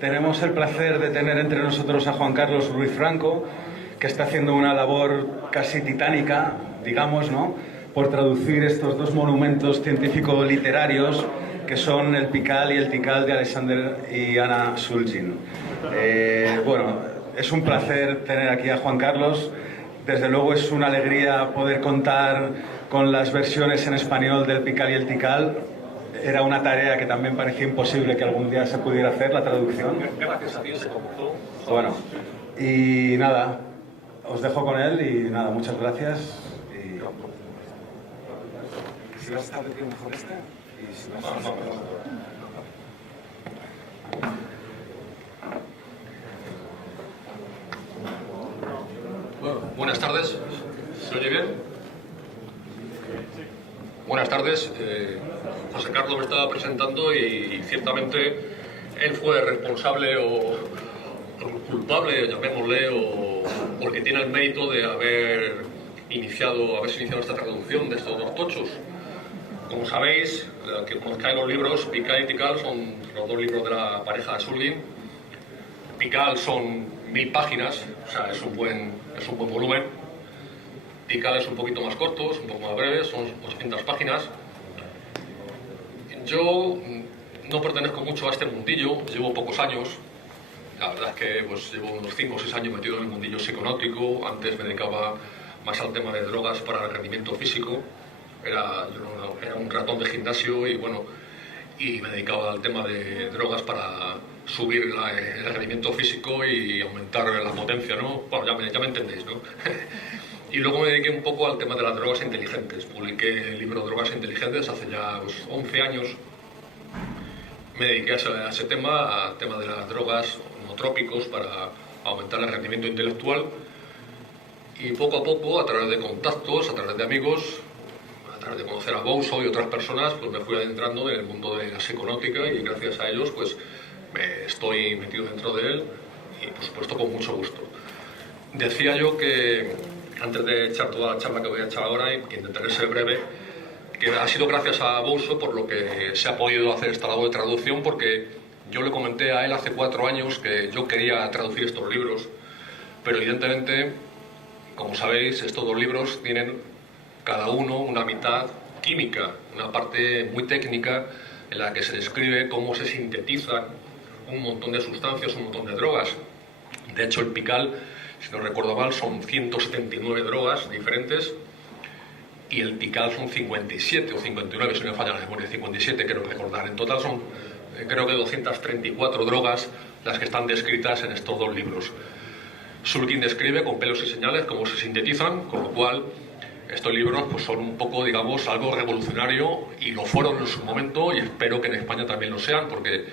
Tenemos el placer de tener entre nosotros a Juan Carlos Ruiz Franco, que está haciendo una labor casi titánica, digamos, ¿no?, por traducir estos dos monumentos científico-literarios que son el Pikal y el Tikal de Alexander y Anna Shulgin. Bueno, es un placer tener aquí a Juan Carlos. Desde luego es una alegría poder contar con las versiones en español del Pikal y el Tikal. Era una tarea que también parecía imposible que algún día se pudiera hacer, la traducción. Gracias a ti, se comenzó. Bueno, y nada, os dejo con él y nada, muchas gracias. Y... si vas a estar de pie, mejor este. Y si no, Bueno, buenas tardes. ¿Se oye bien? Buenas tardes. José Carlos me estaba presentando y ciertamente él fue responsable o culpable, llamémosle, o porque tiene el mérito de haberse iniciado esta traducción de estos dos tochos. Como sabéis, que conozcáis los libros, Pikal y Tikal son los dos libros de la pareja Shulgin. Pikal son 1000 páginas, o sea, es un buen volumen. Tikal es un poquito más corto, es un poco más breve, son 800 páginas. Yo no pertenezco mucho a este mundillo, llevo pocos años. La verdad es que pues, llevo unos 5 o 6 años metido en el mundillo psiconáutico. Antes me dedicaba más al tema de drogas para el rendimiento físico. Era un ratón de gimnasio y bueno, y me dedicaba al tema de drogas para subir el rendimiento físico y aumentar la potencia, ¿no? Bueno, ya me entendéis, ¿no? Y luego me dediqué un poco al tema de las drogas inteligentes. Publiqué el libro Drogas Inteligentes hace ya 11 años. Me dediqué a ese tema, al tema de las drogas nootrópicos para aumentar el rendimiento intelectual. Y poco a poco, a través de contactos, a través de amigos, a través de conocer a Bouso y otras personas, pues me fui adentrando en el mundo de la psiconáutica y gracias a ellos pues me estoy metido dentro de él y por supuesto con mucho gusto. Decía yo que, antes de echar toda la charla que voy a echar ahora, y que intentaré ser breve, que ha sido gracias a Bouso por lo que se ha podido hacer esta labor de traducción, porque yo le comenté a él hace 4 años que yo quería traducir estos libros, pero evidentemente, como sabéis, estos dos libros tienen cada uno una mitad química, una parte muy técnica en la que se describe cómo se sintetizan un montón de sustancias, un montón de drogas. De hecho, el Pikal, si no recuerdo mal, son 179 drogas diferentes y el Tikal son 57 o 59, si no me falla la memoria, 57 creo recordar. En total son, creo que 234 drogas las que están descritas en estos dos libros. Shulgin describe con pelos y señales cómo se sintetizan, con lo cual estos libros pues, son un poco, digamos, algo revolucionario y lo fueron en su momento y espero que en España también lo sean, porque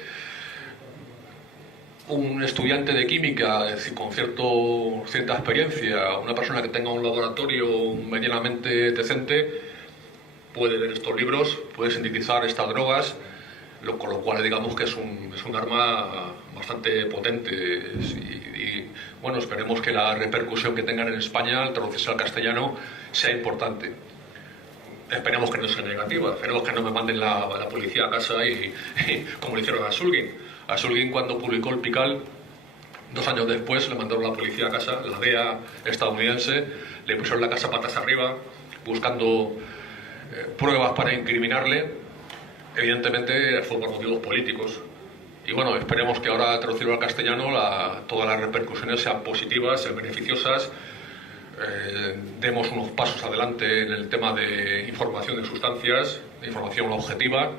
un estudiante de química con cierta experiencia, una persona que tenga un laboratorio medianamente decente, puede leer estos libros, puede sintetizar estas drogas, con lo cual digamos que es un arma bastante potente y bueno, esperemos que la repercusión que tengan en España al traducirse al castellano sea importante. Esperemos que no sea negativa, esperemos que no me manden la policía a casa y como le hicieron a Shulgin. A Shulgin, cuando publicó el Pikal, 2 años después le mandaron la policía a casa, la DEA estadounidense, le pusieron la casa patas arriba, buscando pruebas para incriminarle. Evidentemente fue por motivos políticos. Y bueno, esperemos que ahora, traducirlo al castellano, todas las repercusiones sean positivas, sean beneficiosas, demos unos pasos adelante en el tema de información de sustancias, de información objetiva,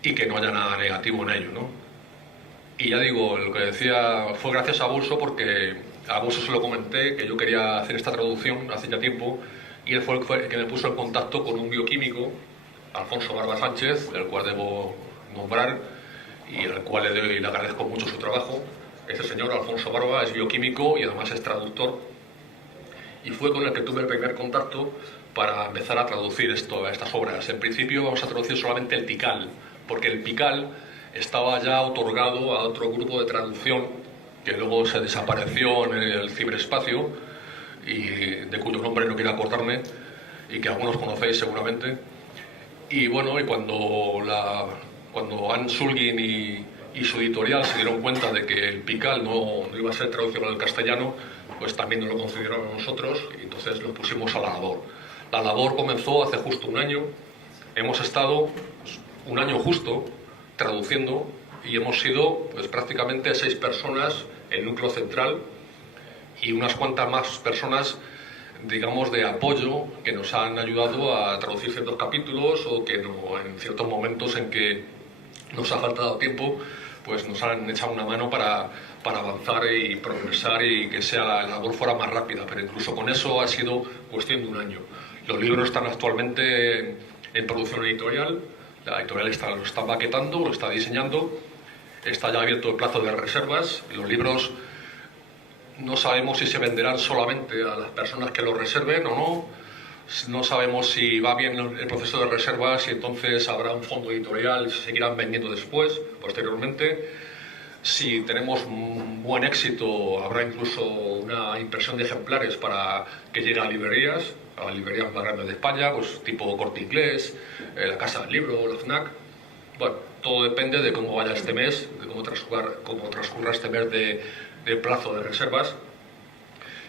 y que no haya nada negativo en ello, ¿no? Y ya digo, lo que decía fue gracias a Bouso, porque a Bouso se lo comenté que yo quería hacer esta traducción hace ya tiempo, y él fue el que me puso en contacto con un bioquímico, Alfonso Barba Sánchez, del cual debo nombrar y al cual le agradezco mucho su trabajo. Este señor, Alfonso Barba, es bioquímico y además es traductor, y fue con el que tuve el primer contacto para empezar a traducir estas obras. En principio vamos a traducir solamente el Tikal, porque el Pikal estaba ya otorgado a otro grupo de traducción que luego se desapareció en el ciberespacio y de cuyo nombre no quiero acordarme y que algunos conocéis seguramente. Y bueno, y cuando Anne Shulgin y su editorial se dieron cuenta de que el Pical no iba a ser traducido al castellano, pues también nos lo concedieron a nosotros y entonces nos pusimos a la labor. La labor comenzó hace justo un año, hemos estado un año justo traduciendo y hemos sido pues prácticamente 6 personas en núcleo central y unas cuantas más personas, digamos, de apoyo que nos han ayudado a traducir ciertos capítulos o que no, en ciertos momentos en que nos ha faltado tiempo, pues nos han echado una mano para avanzar y progresar y que sea la labor fuera más rápida, pero incluso con eso ha sido cuestión de un año. Los libros están actualmente en producción editorial, la editorial lo está maquetando, lo está diseñando, está ya abierto el plazo de reservas, los libros no sabemos si se venderán solamente a las personas que los reserven o no, no sabemos si va bien el proceso de reservas y entonces habrá un fondo editorial y se seguirán vendiendo después, posteriormente. Si tenemos un buen éxito, habrá incluso una impresión de ejemplares para que llegue a las librerías más grandes de España, pues tipo Corte Inglés, la Casa del Libro, la FNAC. Bueno, todo depende de cómo vaya este mes, de cómo transcurra este mes de plazo de reservas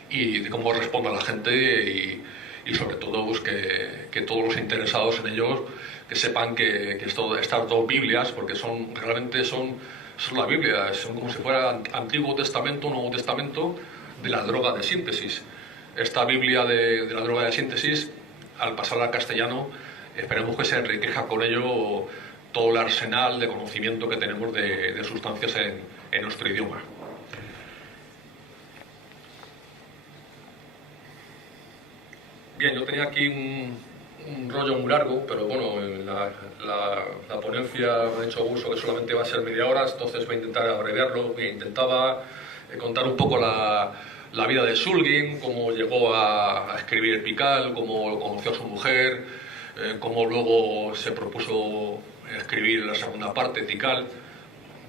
y de cómo responda la gente y sobre todo pues, que todos los interesados en ellos que sepan que estas dos Biblias, porque realmente son la Biblia, son como si fuera Antiguo Testamento, Nuevo Testamento de la droga de síntesis. Esta Biblia de la droga de síntesis, al pasarla al castellano, esperemos que se enriquezca con ello todo el arsenal de conocimiento que tenemos de sustancias en nuestro idioma. Bien, yo tenía aquí un rollo muy largo, pero bueno, la ponencia me ha hecho uso que solamente va a ser media hora, entonces voy a intentar abreviarlo. Intentaba contar un poco la vida de Shulgin, cómo llegó a escribir el Pical, cómo conoció a su mujer, cómo luego se propuso escribir la segunda parte, Tikal.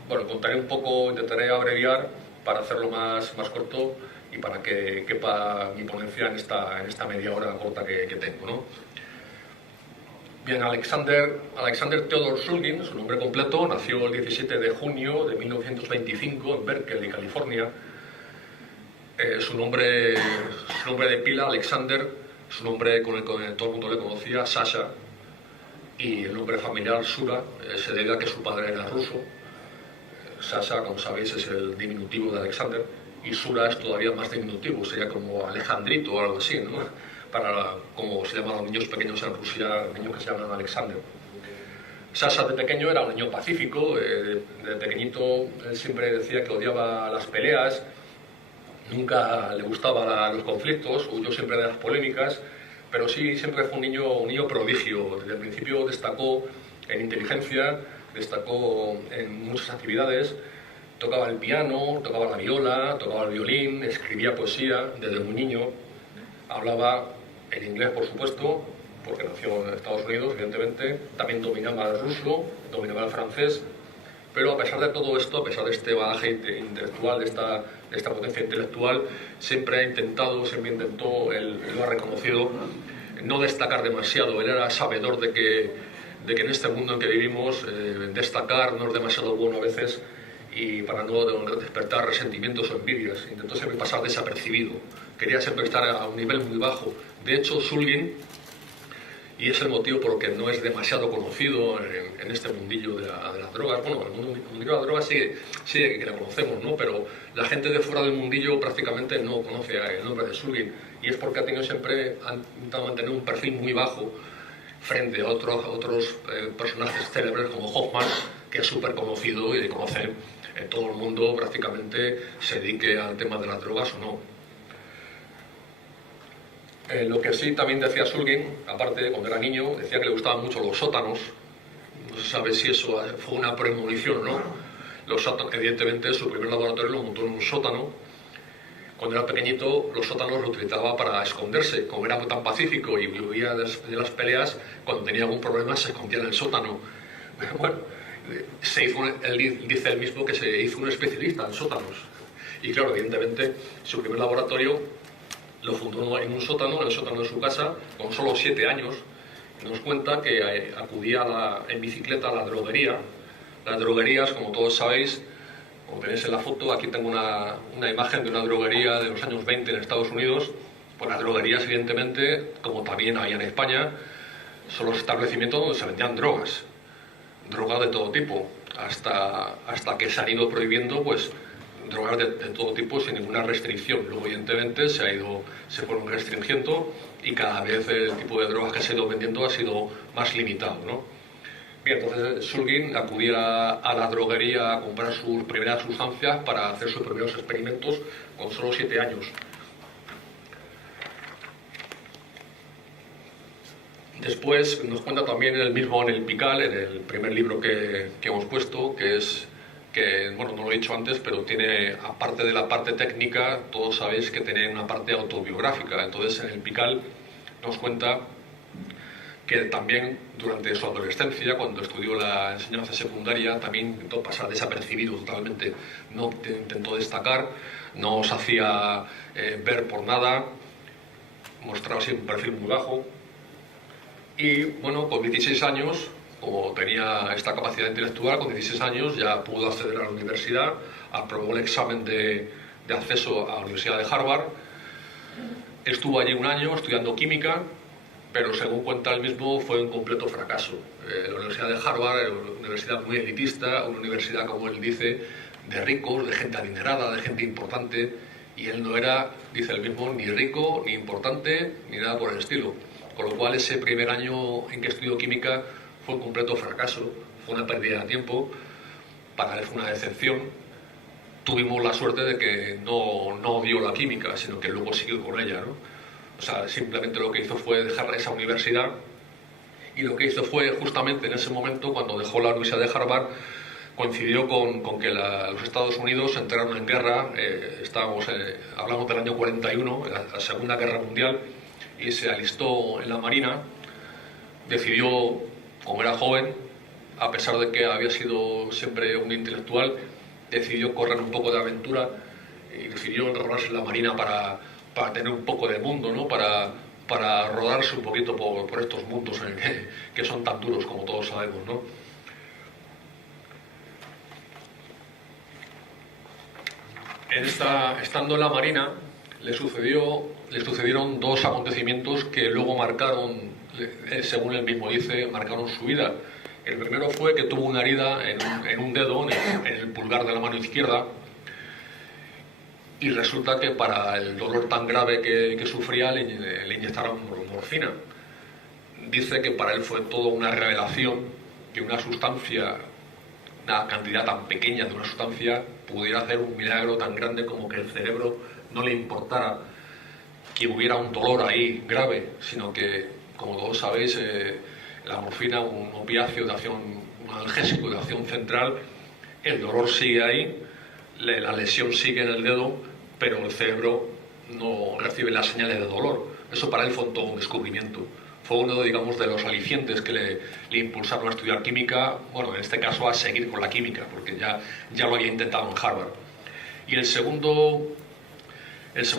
Bueno, contaré un poco, intentaré abreviar para hacerlo más corto y para que quepa mi ponencia en esta media hora corta que tengo, ¿no? Bien, Alexander Theodor Shulgin, su nombre completo, nació el 17 de junio de 1925 en Berkeley, California. Su nombre de pila, Alexander, su nombre con el que todo el mundo le conocía, Sasha, y el nombre familiar, Sura, se debe a que su padre era ruso. Sasha, como sabéis, es el diminutivo de Alexander, y Sura es todavía más diminutivo, sería como Alejandrito o algo así, ¿no? Como se llaman los niños pequeños en Rusia, niños que se llaman Alexander. Sasha de pequeño era un niño pacífico, de pequeñito él siempre decía que odiaba las peleas, nunca le gustaban los conflictos, huyó siempre de las polémicas, pero sí siempre fue un niño prodigio. Desde el principio destacó en inteligencia, destacó en muchas actividades, tocaba el piano, tocaba la viola, tocaba el violín, escribía poesía desde muy niño, hablaba en inglés, por supuesto, porque nació en Estados Unidos, evidentemente, también dominaba el ruso, dominaba el francés, pero a pesar de todo esto, a pesar de este bagaje intelectual, de esta potencia intelectual, siempre intentó, él lo ha reconocido, no destacar demasiado. Él era sabedor de que en este mundo en que vivimos, destacar no es demasiado bueno a veces, y para no despertar resentimientos o envidias, intentó siempre pasar desapercibido, quería siempre estar a un nivel muy bajo. De hecho, Shulgin, y es el motivo por el que no es demasiado conocido en este mundillo de las drogas. Bueno, el mundillo de las drogas sí que lo conocemos, ¿no? Pero la gente de fuera del mundillo prácticamente no conoce el nombre de Shulgin, y es porque ha intentado mantener un perfil muy bajo frente a otros personajes célebres como Hoffman, que es súper conocido y de conocer en todo el mundo, prácticamente se dedique al tema de las drogas o no. Lo que sí también decía Shulgin, aparte cuando era niño, decía que le gustaban mucho los sótanos. No se sabe si eso fue una premonición o no. Los sótanos, evidentemente, su primer laboratorio lo montó en un sótano. Cuando era pequeñito, los sótanos lo utilizaba para esconderse. Como era tan pacífico y huía de las peleas, cuando tenía algún problema se escondía en el sótano. Bueno, él dice él mismo que se hizo un especialista en sótanos. Y claro, evidentemente, su primer laboratorio lo fundó en un sótano, en el sótano de su casa, con solo 7 años. Nos cuenta que acudía en bicicleta a la droguería Las droguerías, como todos sabéis, como tenéis en la foto, aquí tengo una imagen de una droguería de los años 20 en Estados Unidos. Pues las droguerías, evidentemente, como también había en España, son los establecimientos donde se vendían drogas de todo tipo, hasta que se han ido prohibiendo pues drogas de todo tipo sin ninguna restricción. Luego, evidentemente, se fueron restringiendo y cada vez el tipo de drogas que se ha ido vendiendo ha sido más limitado, ¿no? Bien, entonces Shulgin acudía a la droguería a comprar sus primeras sustancias para hacer sus primeros experimentos con solo 7 años. Después nos cuenta también él mismo en El Pical, en el primer libro que hemos puesto, bueno, no lo he dicho antes, pero tiene, aparte de la parte técnica, todos sabéis que tiene una parte autobiográfica. Entonces en El Pical nos cuenta que también durante su adolescencia, cuando estudió la enseñanza secundaria, también intentó pasar desapercibido totalmente, no intentó destacar, no se hacía ver por nada, mostraba así un perfil muy bajo. Y bueno, con 16 años, como tenía esta capacidad intelectual, con 16 años ya pudo acceder a la universidad, aprobó el examen de acceso a la Universidad de Harvard, estuvo allí un año estudiando química, pero según cuenta él mismo fue un completo fracaso. La Universidad de Harvard era una universidad muy elitista, una universidad, como él dice, de ricos, de gente adinerada, de gente importante, y él no era, dice él mismo, ni rico, ni importante, ni nada por el estilo. Con lo cual ese primer año en que estudió química fue un completo fracaso, fue una pérdida de tiempo, para él fue una decepción. Tuvimos la suerte de que no odió la química, sino que luego siguió con ella, ¿no? O sea, simplemente lo que hizo fue dejar esa universidad, y lo que hizo fue justamente en ese momento, cuando dejó la Universidad de Harvard, coincidió con que los Estados Unidos entraron en guerra. Hablamos del año 41, la Segunda Guerra Mundial, y se alistó en la Marina. Decidió, como era joven, a pesar de que había sido siempre un intelectual, decidió correr un poco de aventura y decidió enrolarse en la Marina para tener un poco de mundo, ¿no? Para rodarse un poquito por estos mundos que son tan duros, como todos sabemos, ¿no? Estando en la Marina, le sucedieron dos acontecimientos que luego marcaron, según él mismo dice, marcaron su vida. El primero fue que tuvo una herida en un dedo, en el pulgar de la mano izquierda, y resulta que para el dolor tan grave que sufría le inyectaron morfina. Dice que para él fue todo una revelación que una cantidad tan pequeña de una sustancia pudiera hacer un milagro tan grande como que el cerebro no le importara que hubiera un dolor ahí grave, sino que, como todos sabéis, la morfina, un opiáceo de acción, un analgésico de acción central, el dolor sigue ahí, la lesión sigue en el dedo, pero el cerebro no recibe las señales de dolor. Eso para él fue todo un descubrimiento. Fue uno, digamos, de los alicientes que le impulsaron a estudiar química, bueno, en este caso a seguir con la química, porque ya lo había intentado en Harvard. Y el segundo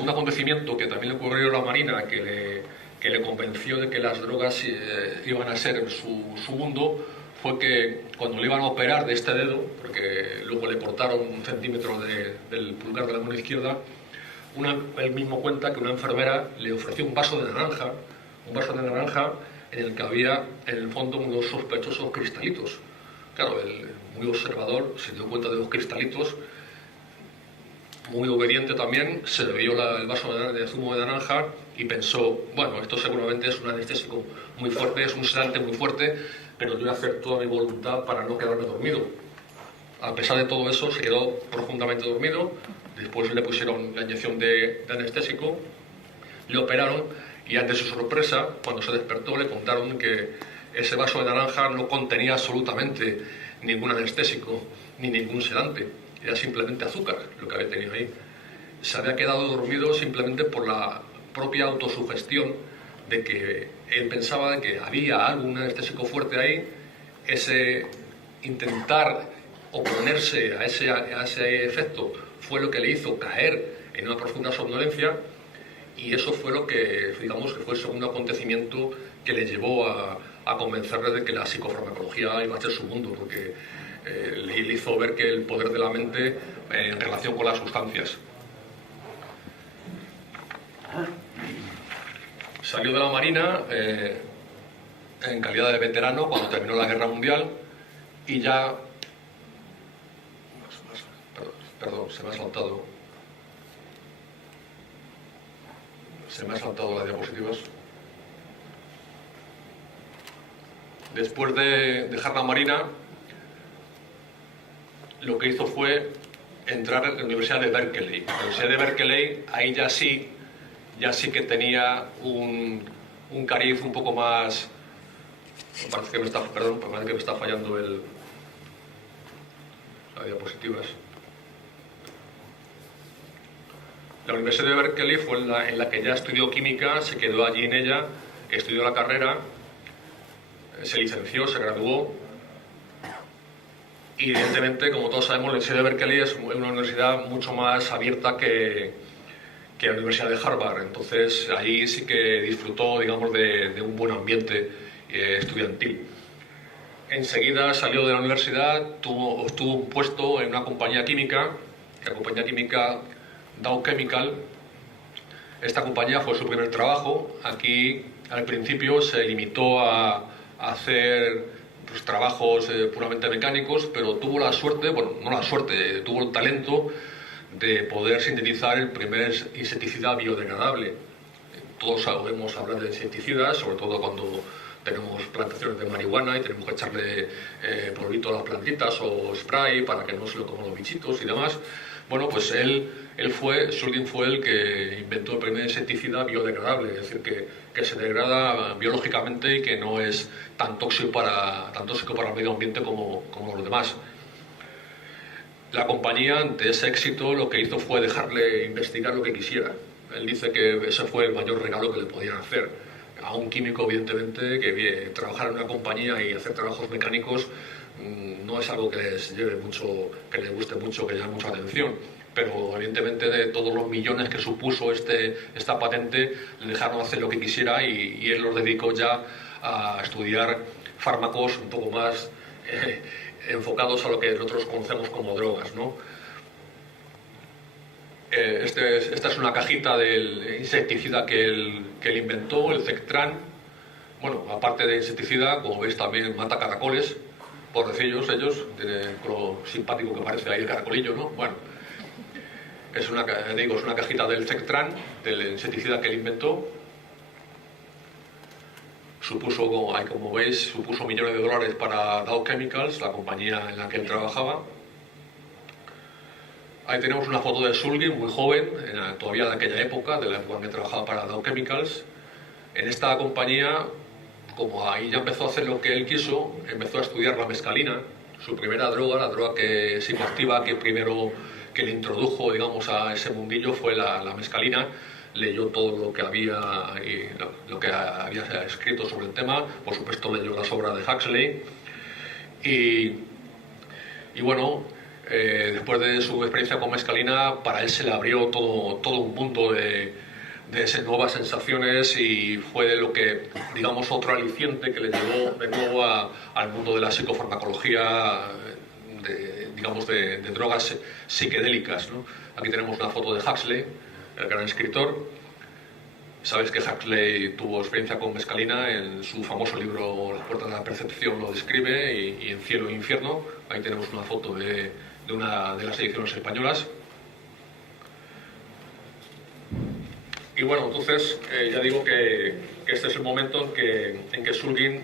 acontecimiento que también le ocurrió a la Marina, que le convenció de que las drogas iban a ser su mundo, fue que cuando le iban a operar de este dedo, porque luego le cortaron 1 centímetro del pulgar de la mano izquierda, él mismo cuenta que una enfermera le ofreció un vaso de naranja en el que había en el fondo unos sospechosos cristalitos. Claro, el muy observador se dio cuenta de los cristalitos, muy obediente también, se bebió el vaso de zumo de naranja y pensó, bueno, esto seguramente es un anestésico muy fuerte, es un sedante muy fuerte, pero yo voy a hacer toda mi voluntad para no quedarme dormido. A pesar de todo eso, se quedó profundamente dormido. Después le pusieron la inyección de anestésico, le operaron, y ante su sorpresa, cuando se despertó, le contaron que ese vaso de naranja no contenía absolutamente ningún anestésico ni ningún sedante. Era simplemente azúcar lo que había tenido ahí. Se había quedado dormido simplemente por la propia autosugestión de que él pensaba de que había algún anestésico fuerte ahí. Ese intentar oponerse a ese efecto fue lo que le hizo caer en una profunda somnolencia, y eso fue lo que, digamos, que fue el segundo acontecimiento que le llevó a convencerle de que la psicofarmacología iba a ser su mundo, porque le hizo ver que el poder de la mente en relación con las sustancias. Salió de la Marina en calidad de veterano cuando terminó la Guerra Mundial y ya... Perdón, se me ha saltado las diapositivas. Después de dejar la Marina, lo que hizo fue entrar en la Universidad de Berkeley. La Universidad de Berkeley, ahí ya sí que tenía un cariz un poco más... Parece que me está fallando las diapositivas. La Universidad de Berkeley fue en la que ya estudió química, se quedó allí en ella, estudió la carrera, se licenció, se graduó. Y evidentemente, como todos sabemos, la Universidad de Berkeley es una universidad mucho más abierta que la Universidad de Harvard. Entonces, allí sí que disfrutó, digamos, de un buen ambiente estudiantil. Enseguida salió de la universidad, obtuvo un puesto en una compañía química, la compañía química Dow Chemical. Esta compañía fue su primer trabajo. Aquí, al principio, se limitó a hacer trabajos puramente mecánicos, pero tuvo la suerte, bueno, no la suerte, tuvo el talento de poder sintetizar el primer insecticida biodegradable. Todos sabemos hablar de insecticidas, sobre todo cuando tenemos plantaciones de marihuana y tenemos que echarle polvito a las plantitas o spray para que no se lo coman los bichitos y demás. Bueno, pues Shulgin fue el que inventó el primer insecticida biodegradable, es decir, que se degrada biológicamente y que no es tan tóxico para el medio ambiente como los demás. La compañía, ante ese éxito, lo que hizo fue dejarle investigar lo que quisiera. Él dice que ese fue el mayor regalo que le podían hacer. A un químico, evidentemente, que trabajar en una compañía y hacer trabajos mecánicos no es algo que les lleve mucho, que les guste mucho, que llame mucha atención. Pero evidentemente de todos los millones que supuso esta patente, le dejaron hacer lo que quisiera y él los dedicó ya a estudiar fármacos un poco más enfocados a lo que nosotros conocemos como drogas, ¿no? Esta es una cajita del insecticida que él inventó, el Zectran. Bueno, aparte de insecticida, como veis, también mata caracoles, pobrecillos ellos, tiene lo simpático que parece ahí el caracolillo, ¿no? Bueno, es una cajita del Zectran, del insecticida que él inventó. Supuso, como veis, supuso millones de dólares para Dow Chemicals, la compañía en la que él trabajaba. Ahí tenemos una foto de Shulgin, muy joven, todavía de aquella época, de la época en que trabajaba para Dow Chemicals. En esta compañía, como ahí ya empezó a hacer lo que él quiso, empezó a estudiar la mescalina, su primera droga, la droga psicoactiva que le introdujo, digamos, a ese mundillo fue la mescalina. Leyó todo lo que había escrito sobre el tema, por supuesto leyó las obras de Huxley y bueno, después de su experiencia con mescalina, para él se le abrió todo un mundo de nuevas sensaciones y fue lo que, digamos, otro aliciente que le llevó de nuevo al mundo de la psicofarmacología, de drogas psiquedélicas, ¿no? Aquí tenemos una foto de Huxley, el gran escritor. Sabéis que Huxley tuvo experiencia con mescalina, en su famoso libro Las puertas de la percepción lo describe, y en Cielo e Infierno. Ahí tenemos una foto de una de las ediciones españolas. Y bueno, entonces ya digo que este es el momento en que Shulgin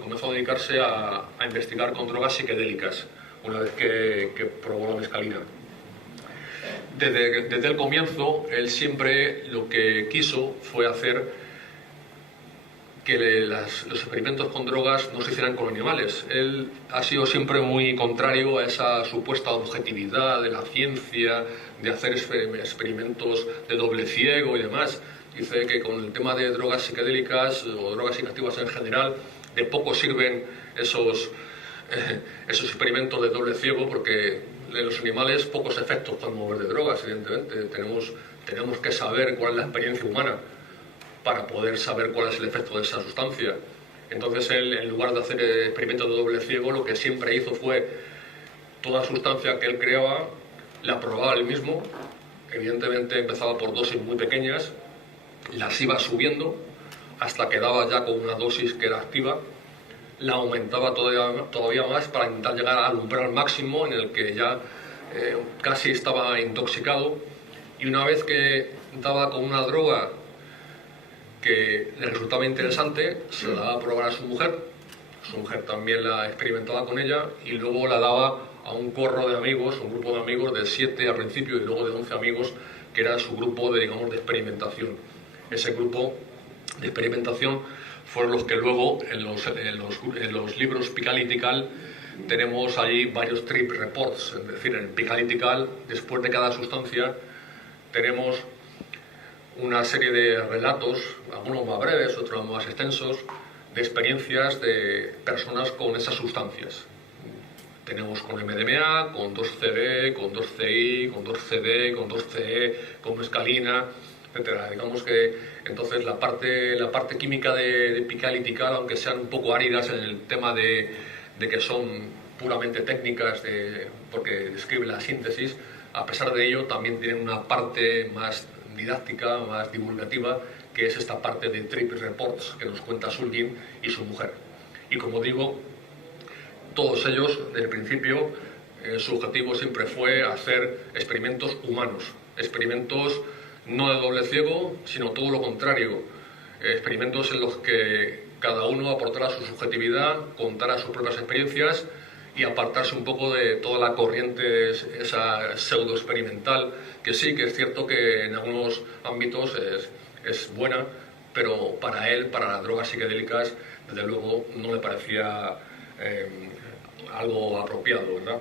comenzó a dedicarse a investigar con drogas psiquedélicas, una vez que probó la mescalina. Desde el comienzo, él siempre lo que quiso fue hacer que los experimentos con drogas no se hicieran con animales. Él ha sido siempre muy contrario a esa supuesta objetividad de la ciencia, de hacer experimentos de doble ciego y demás. Dice que con el tema de drogas psicodélicas o drogas psicoactivas en general, de poco sirven esos experimentos de doble ciego, porque en los animales pocos efectos podemos ver de drogas, evidentemente. Tenemos que saber cuál es la experiencia humana para poder saber cuál es el efecto de esa sustancia. Entonces él, en lugar de hacer experimentos de doble ciego, lo que siempre hizo fue toda sustancia que él creaba, la probaba él mismo. Evidentemente empezaba por dosis muy pequeñas, las iba subiendo hasta que daba ya con una dosis que era activa, la aumentaba todavía más para intentar llegar al umbral máximo en el que ya casi estaba intoxicado, y una vez que daba con una droga que le resultaba interesante, se la daba a probar a su mujer también la experimentaba con ella, y luego la daba a un corro de amigos, un grupo de amigos de 7 al principio y luego de 11 amigos, que era su grupo de, digamos, de experimentación. Ese grupo de experimentación fueron los que luego en los libros Pical y Tikal tenemos ahí varios trip reports, es decir, en Pical y Tikal, después de cada sustancia, tenemos una serie de relatos, algunos más breves, otros más extensos, de experiencias de personas con esas sustancias. Tenemos con MDMA, con 2CB, con 2CI, con 2CD, con 2CE, con mescalina, etc. Digamos que entonces la parte química de Pical y Tikal, aunque sean un poco áridas en el tema de que son puramente técnicas, porque describen la síntesis, a pesar de ello también tienen una parte más didáctica, más divulgativa, que es esta parte de trip reports que nos cuenta Shulgin y su mujer. Y como digo, todos ellos, desde el principio, su objetivo siempre fue hacer experimentos humanos, experimentos no de doble ciego, sino todo lo contrario, experimentos en los que cada uno aportara su subjetividad, contara sus propias experiencias y apartarse un poco de toda la corriente esa pseudo experimental, que sí, que es cierto que en algunos ámbitos es buena, pero para él, para las drogas psicodélicas, desde luego no le parecía algo apropiado, ¿verdad?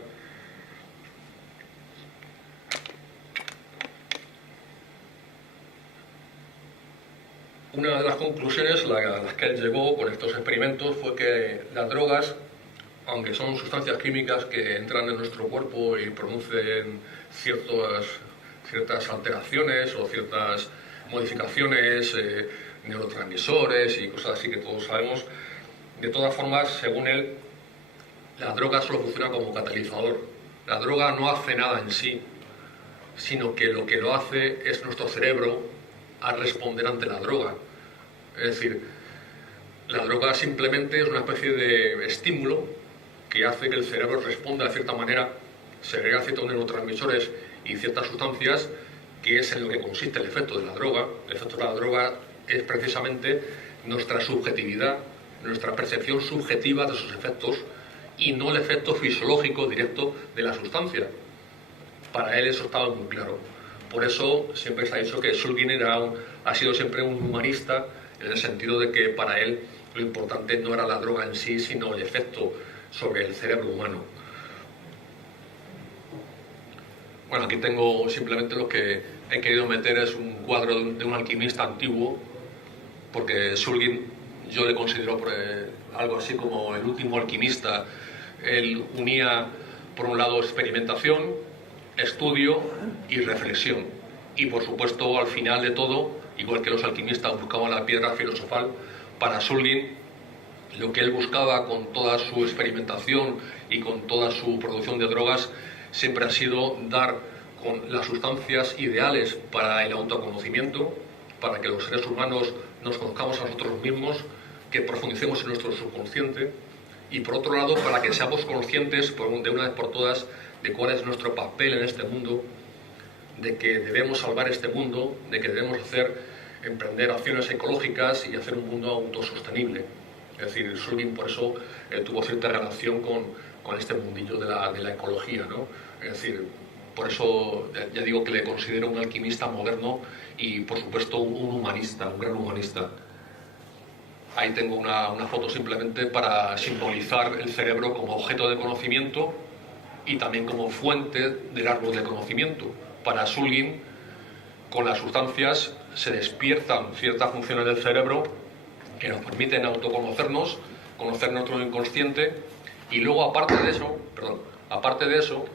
Una de las conclusiones a las que él llegó con estos experimentos fue que las drogas, aunque son sustancias químicas que entran en nuestro cuerpo y producen ciertas alteraciones o ciertas modificaciones, neurotransmisores y cosas así que todos sabemos, de todas formas, según él, la droga solo funciona como catalizador. La droga no hace nada en sí, sino que lo que lo hace es nuestro cerebro al responder ante la droga. Es decir, la droga simplemente es una especie de estímulo que hace que el cerebro responda de cierta manera, segrega ciertos neurotransmisores y ciertas sustancias, que es en lo que consiste el efecto de la droga. El efecto de la droga es precisamente nuestra subjetividad, nuestra percepción subjetiva de sus efectos, y no el efecto fisiológico directo de la sustancia. Para él eso estaba muy claro. Por eso siempre se ha dicho que Shulgin ha sido siempre un humanista, en el sentido de que para él lo importante no era la droga en sí, sino el efecto sobre el cerebro humano. Bueno, aquí tengo simplemente lo que he querido meter, es un cuadro de un alquimista antiguo, porque Shulgin yo le considero algo así como el último alquimista. Él unía, por un lado, experimentación, estudio y reflexión. Y, por supuesto, al final de todo, igual que los alquimistas buscaban la piedra filosofal, para Shulgin lo que él buscaba con toda su experimentación y con toda su producción de drogas siempre ha sido dar con las sustancias ideales para el autoconocimiento, para que los seres humanos nos conozcamos a nosotros mismos, que profundicemos en nuestro subconsciente, y por otro lado para que seamos conscientes de una vez por todas de cuál es nuestro papel en este mundo, de que debemos salvar este mundo, de que debemos emprender acciones ecológicas y hacer un mundo autosostenible. Es decir, Shulgin por eso tuvo cierta relación con este mundillo de la ecología, ¿no? Es decir, por eso ya digo que le considero un alquimista moderno y por supuesto un humanista, un gran humanista. Ahí tengo una foto simplemente para simbolizar el cerebro como objeto de conocimiento y también como fuente del árbol de conocimiento. Para Shulgin, con las sustancias se despiertan ciertas funciones del cerebro que nos permiten autoconocernos, conocer nuestro inconsciente, y luego aparte de eso,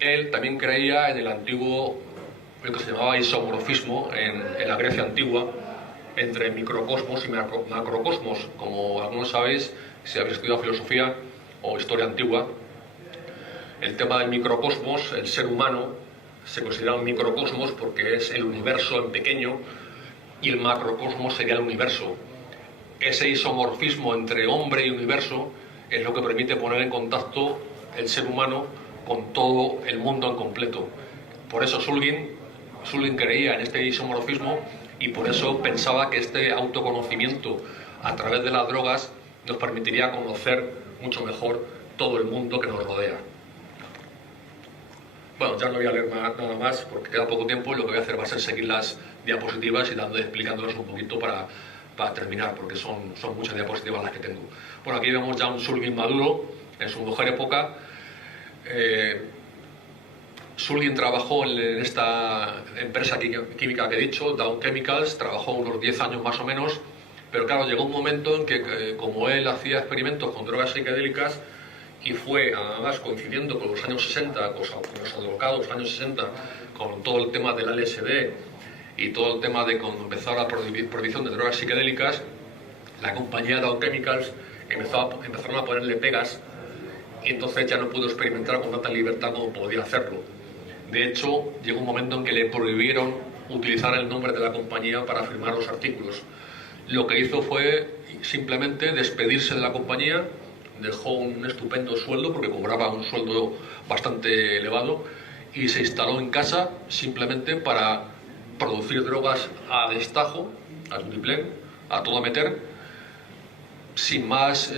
él también creía en el antiguo, lo que se llamaba isomorfismo en la Grecia antigua, entre microcosmos y macrocosmos. Como algunos sabéis, si habéis estudiado filosofía o historia antigua, el tema del microcosmos, el ser humano, se considera un microcosmos porque es el universo en pequeño y el macrocosmos sería el universo. Ese isomorfismo entre hombre y universo es lo que permite poner en contacto el ser humano con todo el mundo en completo. Por eso Shulgin creía en este isomorfismo y por eso pensaba que este autoconocimiento a través de las drogas nos permitiría conocer mucho mejor todo el mundo que nos rodea. Bueno, ya no voy a leer nada más porque queda poco tiempo y lo que voy a hacer va a ser seguir las diapositivas y explicándolas un poquito para terminar, porque son muchas diapositivas las que tengo. Bueno, aquí vemos ya un Shulgin maduro en su mejor época. Shulgin trabajó en esta empresa química que he dicho, Dow Chemicals, trabajó unos 10 años más o menos, pero claro, llegó un momento en que como él hacía experimentos con drogas psicodélicas y fue además coincidiendo con los años 60, con los alocados años 60, con todo el tema del LSD y todo el tema de cuando empezó la prohibición de drogas psicodélicas, la compañía Dow Chemicals empezaron a ponerle pegas y entonces ya no pudo experimentar con tanta libertad como podía hacerlo. De hecho, llegó un momento en que le prohibieron utilizar el nombre de la compañía para firmar los artículos. Lo que hizo fue simplemente despedirse de la compañía, dejó un estupendo sueldo, porque cobraba un sueldo bastante elevado, y se instaló en casa simplemente para producir drogas a destajo, a tutiplén, a todo meter, sin más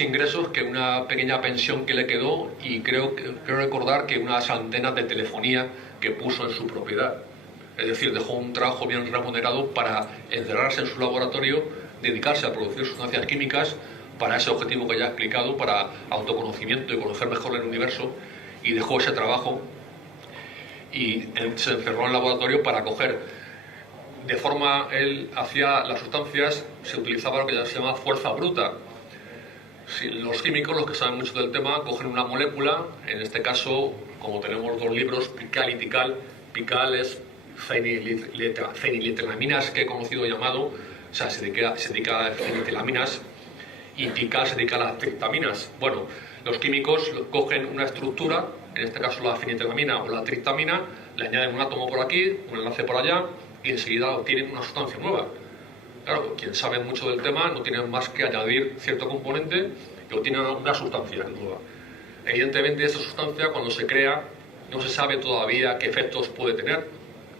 ingresos que una pequeña pensión que le quedó y creo recordar que unas antenas de telefonía que puso en su propiedad. Es decir, dejó un trabajo bien remunerado para encerrarse en su laboratorio, dedicarse a producir sustancias químicas para ese objetivo que ya he explicado, para autoconocimiento y conocer mejor el universo, y dejó ese trabajo y se encerró en el laboratorio para coger de forma, él hacía las sustancias, se utilizaba lo que ya se llama fuerza bruta. Si los químicos, los que saben mucho del tema, cogen una molécula, en este caso, como tenemos dos libros, pical y tical. Pical es feniletilaminas, que he conocido llamado, o sea, se dedica a feniletilaminas, y tical se dedica a las triptaminas. Bueno, los químicos cogen una estructura, en este caso la feniletilamina o la triptamina, le añaden un átomo por aquí, un enlace por allá, y enseguida obtienen una sustancia nueva. Claro, quien sabe mucho del tema no tiene más que añadir cierto componente y obtiene una sustancia nueva. Evidentemente, esta sustancia, cuando se crea, no se sabe todavía qué efectos puede tener.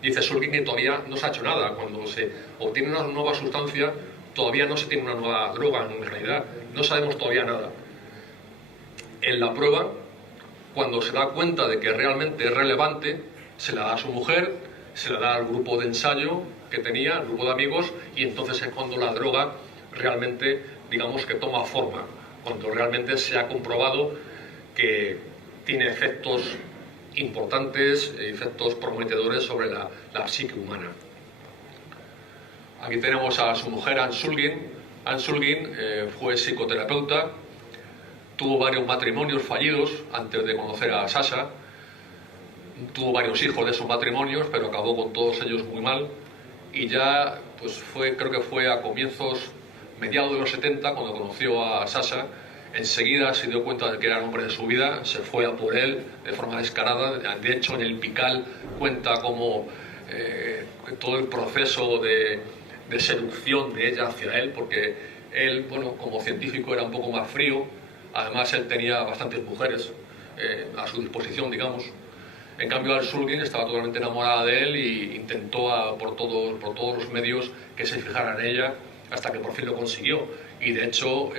Dice Shulgin que todavía no se ha hecho nada. Cuando se obtiene una nueva sustancia, todavía no se tiene una nueva droga en realidad. No sabemos todavía nada. En la prueba, cuando se da cuenta de que realmente es relevante, se la da a su mujer, se la da al grupo de ensayo que tenía, al grupo de amigos, y entonces es cuando la droga realmente, digamos, que toma forma, cuando realmente se ha comprobado que tiene efectos importantes, efectos prometedores sobre la psique humana. Aquí tenemos a su mujer, Anne Shulgin. Anne Shulgin fue psicoterapeuta, tuvo varios matrimonios fallidos antes de conocer a Sasha, tuvo varios hijos de esos matrimonios, pero acabó con todos ellos muy mal, y ya pues creo que fue a mediados de los 70, cuando conoció a Sasha. Enseguida se dio cuenta de que era el hombre de su vida, se fue a por él de forma descarada. De hecho, en el Pical cuenta como todo el proceso de seducción de ella hacia él, porque él, bueno, como científico era un poco más frío. Además, él tenía bastantes mujeres a su disposición, digamos. En cambio, Anne Shulgin estaba totalmente enamorada de él e intentó por todos los medios que se fijara en ella, hasta que por fin lo consiguió. Y de hecho,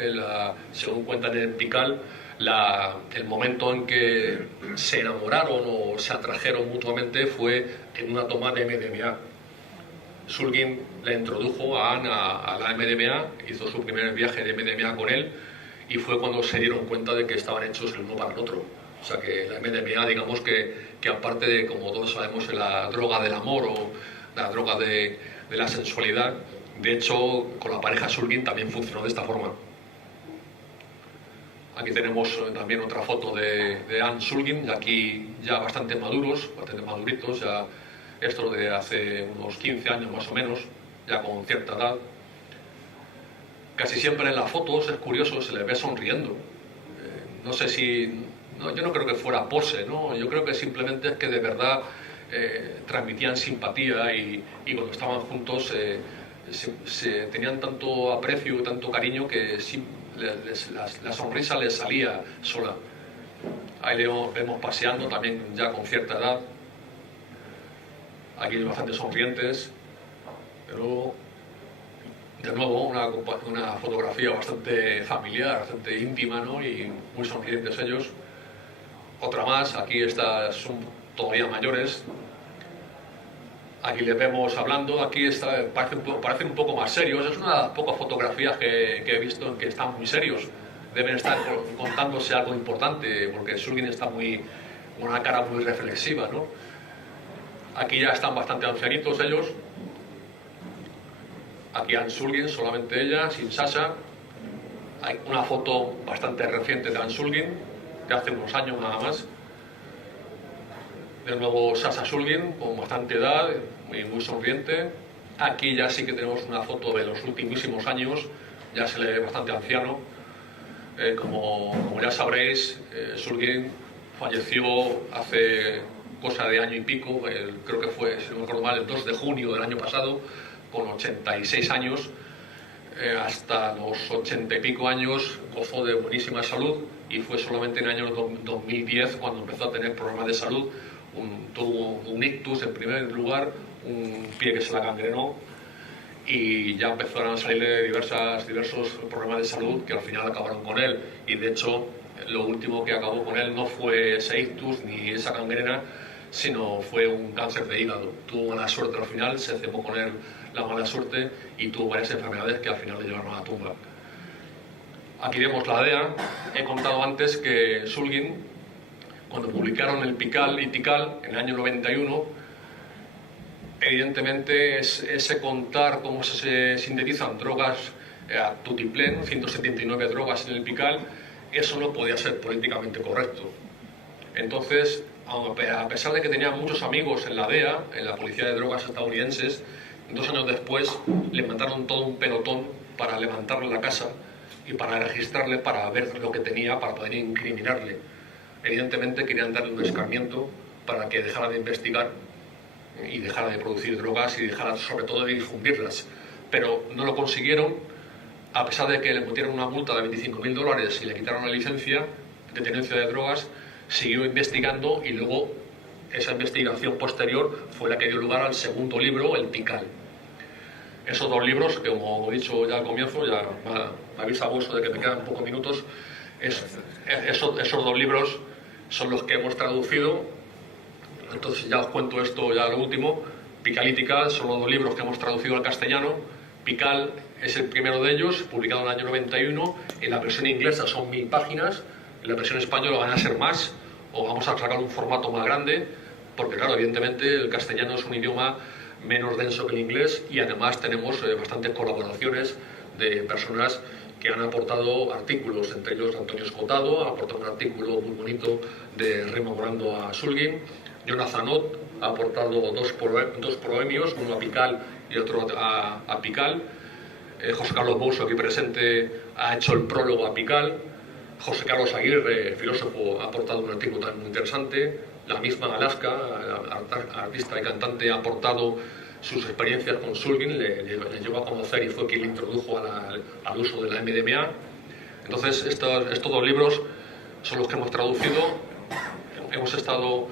según cuentan en el Pical, el momento en que se enamoraron o se atrajeron mutuamente fue en una toma de MDMA. Shulgin le introdujo a Anne a la MDMA, hizo su primer viaje de MDMA con él, y fue cuando se dieron cuenta de que estaban hechos el uno para el otro. O sea que la MDMA, digamos que aparte de, como todos sabemos, la droga del amor o la droga de la sensualidad, de hecho, con la pareja Shulgin también funcionó de esta forma. Aquí tenemos también otra foto de Anne Shulgin, y aquí ya bastante maduritos, ya esto de hace unos 15 años más o menos, ya con cierta edad. Casi siempre en las fotos, es curioso, se le ve sonriendo. No sé si... No, yo no creo que fuera pose, ¿no? Yo creo que simplemente es que de verdad transmitían simpatía y cuando estaban juntos se tenían tanto aprecio y tanto cariño que la sonrisa les salía sola. Ahí le vemos paseando también ya con cierta edad. Aquí bastante sonrientes, pero de nuevo una fotografía bastante familiar, bastante íntima, ¿no? Y muy sonrientes ellos. Otra más, aquí estas son todavía mayores. Aquí les vemos hablando, aquí parecen un poco más serios. Es una de las pocas fotografías que he visto en que están muy serios. Deben estar contándose algo importante, porque Shulgin está con una cara muy reflexiva, ¿no? Aquí ya están bastante ancianitos ellos. Aquí Anne Shulgin, solamente ella, sin Sasha. Hay una foto bastante reciente de Anne Shulgin, de hace unos años nada más. De nuevo Sasha Shulgin, con bastante edad, muy sonriente. Aquí ya sí que tenemos una foto de los ultimísimos años, ya se le ve bastante anciano. Como ya sabréis, Shulgin falleció hace cosa de año y pico, creo que fue, si no me acuerdo mal, el 2 de junio del año pasado, con 86 años. Hasta los 80 y pico años gozó de buenísima salud y fue solamente en el año 2010 cuando empezó a tener problemas de salud. Tuvo un ictus en primer lugar, un pie que se la gangrenó y ya empezaron a salirle diversos problemas de salud que al final acabaron con él. Y de hecho lo último que acabó con él no fue ese ictus ni esa gangrena, sino fue un cáncer de hígado. Tuvo mala suerte al final, se cebó con él la mala suerte y tuvo varias enfermedades que al final le llevaron a la tumba. Aquí vemos la DEA. He contado antes que Shulgin, cuando publicaron el Pikal y Tikal en el año 91, evidentemente ese contar cómo se sintetizan drogas a tutiplén, 179 drogas en el Pikal, eso no podía ser políticamente correcto. Entonces, a pesar de que tenía muchos amigos en la DEA, en la Policía de Drogas estadounidenses, 2 años después le mandaron todo un pelotón para levantarle la casa y para registrarle, para ver lo que tenía, para poder incriminarle. Evidentemente querían darle un escarmiento para que dejara de investigar y dejara de producir drogas y dejara sobre todo de difundirlas. Pero no lo consiguieron, a pesar de que le metieron una multa de $25.000 y le quitaron la licencia de tenencia de drogas, siguió investigando y luego esa investigación posterior fue la que dio lugar al segundo libro, el Pikal. Esos 2 libros, que como he dicho ya al comienzo, ya me avisa Bolso de que me quedan pocos minutos, esos 2 libros son los que hemos traducido. Entonces ya os cuento esto ya lo último. Pikal y Tikal son los 2 libros que hemos traducido al castellano. Pikal es el primero de ellos, publicado en el año 91. En la versión inglesa son 1000 páginas, en la versión española van a ser más, o vamos a sacar un formato más grande, porque claro, evidentemente el castellano es un idioma menos denso que el inglés y además tenemos bastantes colaboraciones de personas que han aportado artículos, entre ellos Antonio Escotado ha aportado un artículo muy bonito de rememorando a Shulgin. Jonathan Ott ha aportado dos poemios, uno a Pikal y otro a Pikal. José Carlos Bouso, aquí presente, ha hecho el prólogo a Pikal. José Carlos Aguirre, filósofo, ha aportado un artículo también muy interesante. La misma Alaska, artista y cantante, ha aportado sus experiencias con Shulgin, le llevó a conocer y fue quien le introdujo al uso de la MDMA. Entonces, estos 2 libros son los que hemos traducido. Hemos estado...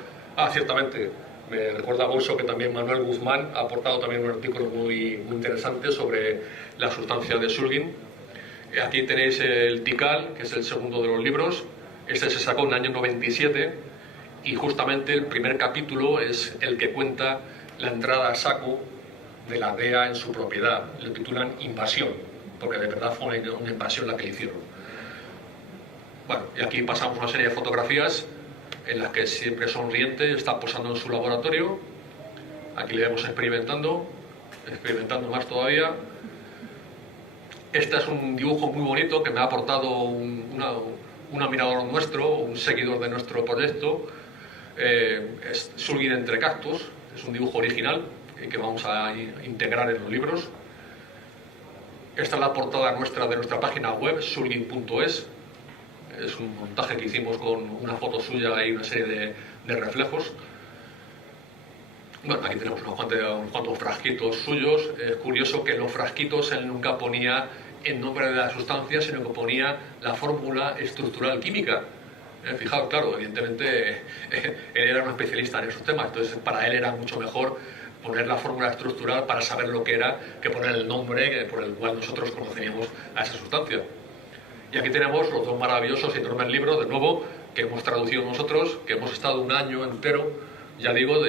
ciertamente, me recuerda a Bolso que también Manuel Guzmán ha aportado también un artículo muy interesante sobre la sustancia de Shulgin. Aquí tenéis el Tikal, que es el segundo de los libros. Este se sacó en el año 97 y justamente el primer capítulo es el que cuenta la entrada a saco de la DEA en su propiedad. Lo titulan Invasión, porque de verdad fue una invasión la que le hicieron. Bueno, y aquí pasamos una serie de fotografías en las que siempre sonriente está posando en su laboratorio. Aquí le vemos experimentando más todavía. Este es un dibujo muy bonito que me ha aportado un admirador nuestro, un seguidor de nuestro proyecto. Es Shulgin entre cactus, es un dibujo original que vamos a integrar en los libros. Esta es la portada nuestra de nuestra página web, sulgin.es. Es un montaje que hicimos con una foto suya y una serie de reflejos. Bueno, aquí tenemos unos cuantos frasquitos suyos. Es curioso que en los frasquitos él nunca ponía el nombre de la sustancia, sino que ponía la fórmula estructural química. Fijaos, claro, evidentemente él era un especialista en esos temas, entonces para él era mucho mejor poner la fórmula estructural para saber lo que era que poner el nombre por el cual nosotros conocíamos a esa sustancia. Y aquí tenemos los dos maravillosos y enormes libros, de nuevo, que hemos traducido nosotros, que hemos estado un año entero, ya digo,